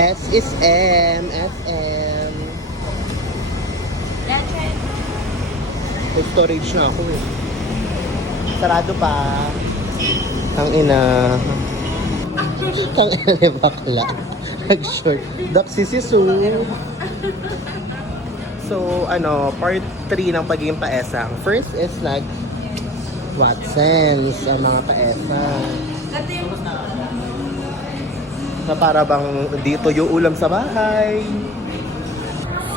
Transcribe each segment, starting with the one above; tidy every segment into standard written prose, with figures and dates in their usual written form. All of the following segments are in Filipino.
S is M. SM. May storage na ako eh. Sarado pa. Ang ina. Ang ina bakla. Nag-short. Daksi si Sue. So, part 3 ng pagiging paesang. First is like, what sense ang mga paesang. Na para bang dito yung ulam sa bahay.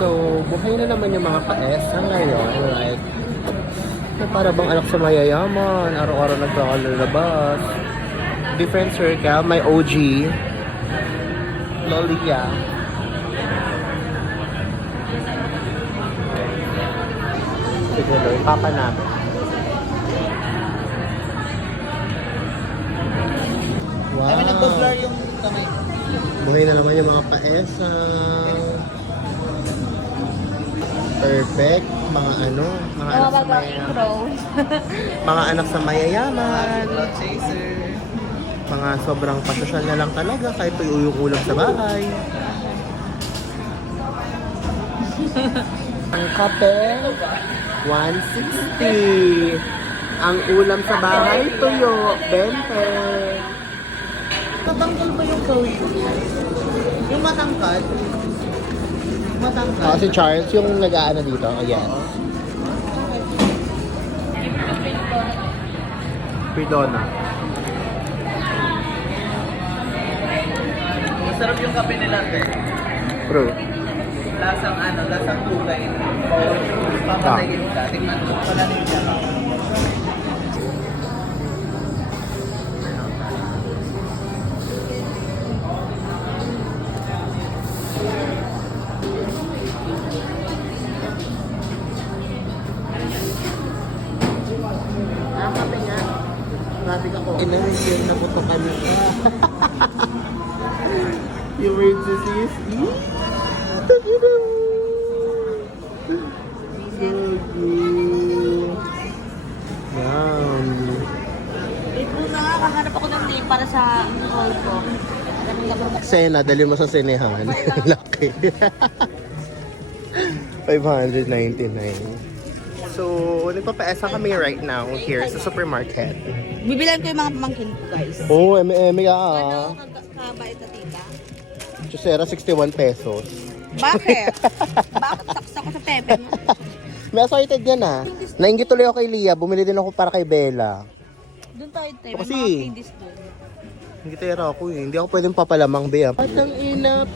So, buhay na naman yung mga paesang ngayon. Like, na para bang anak sa mayayaman. Araw-araw nagkakalabas. Different circle. May OG. Lolia. Siguro, yung papa namin. Wow. Kami nag-blur yung kamay. Buhay na naman yung mga paesang. Perfect. Mga anak sa mayayaman. Mga anak sa mayayaman. Cloud chaser. Mga sobrang pasosyal na lang talaga kahit yung ulam sa bahay. Ang kape, 160. Ang ulam sa bahay, tuyo, 20. Tatanggal ba yung gawin? Yung matangkad? Matangkad? Si Charles yung nag-aano dito. Ayan. Pidona. Masarap yung kape nila, te. True. Lasang tugay. Papatayin ka. Tingnan mo pala nila. Kape nga. Grabe ako. Inang naputukan na ka. Emergencies. Tagina mo. Yum. Wait muna nga, kahanap ako ng name para sa haul ko. Sena, dali mo sa sinehan. Laki. 599. So, nagpapaesa kami right now here sa supermarket. Bibilan ko yung mga pamangkin ko, guys. Oh, eme Ano kabait na tita? Chusera, 61 pesos. Bakit? Bakit saksa ko sa pepe mo? May assorted yan ah. Nainggit tuloy ako kay Lia. Bumili din ako para kay Bella. Doon tayo, te. May Kasi, mga candies doon. Hindi tira ako eh. Hindi ako pwedeng papalamang, Bea. At ang ina,